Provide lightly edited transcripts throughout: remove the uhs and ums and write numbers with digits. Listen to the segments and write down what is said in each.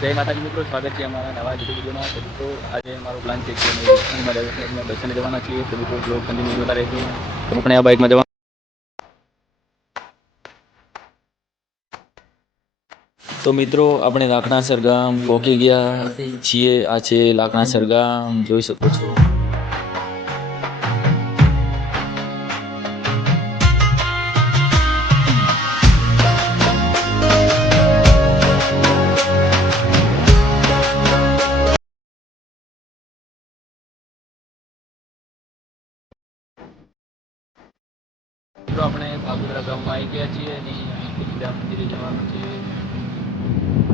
જય માતાજી મિત્રો, સ્વાગત છે અમારા નવા યુટ્યુબ વિડીયોમાં. તો મિત્રો આજે મારો પ્લાન છે કે અમે દર્શને જવાના છીએ. તો મિત્રો બ્લોગ કન્ટિન્યુ જોતા રહેજો. તો આપણે આ બાઇકમાં જવા. તો મિત્રો આપણે લાકણાસર ગામ પહોંચી ગયા છીએ. આ છે લાકણાસર ગામ, જોઈ શકો છો. મિત્રો આપણે ફાગુદરા ગામમાં આવી ગયા છીએ અને બીજા મંદિરે જવાનું છે.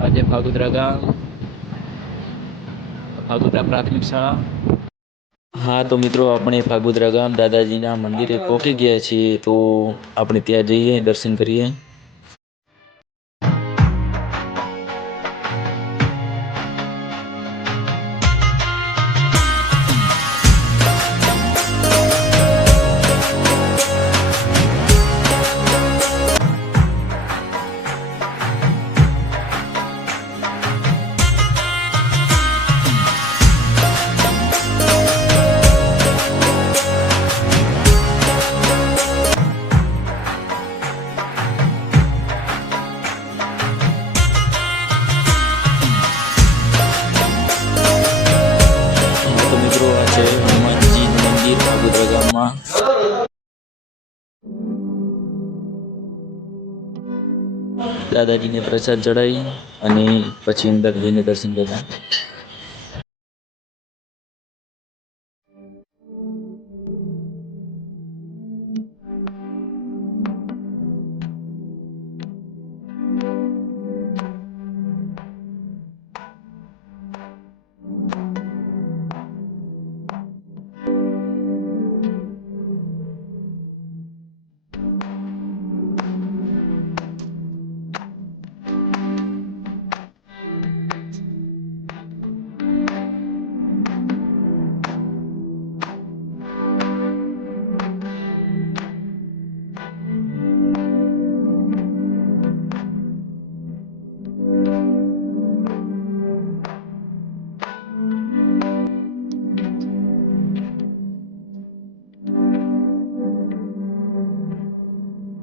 આજે ફાગુદરા ગામ, ફાગુદરા પ્રાથમિક શાળા. હા તો મિત્રો આપણે ફાગુદરા ગામ દાદાજીના મંદિરે પહોંચી ગયા છીએ. તો આપણે ત્યાં જઈએ, દર્શન કરીએ. હનુમાનજીનું મંદિર ફાગુદરા ગામમાં. દાદાજીને પ્રસાદ ચડાવી અને પછી અંદર જઈને દર્શન કર્યા.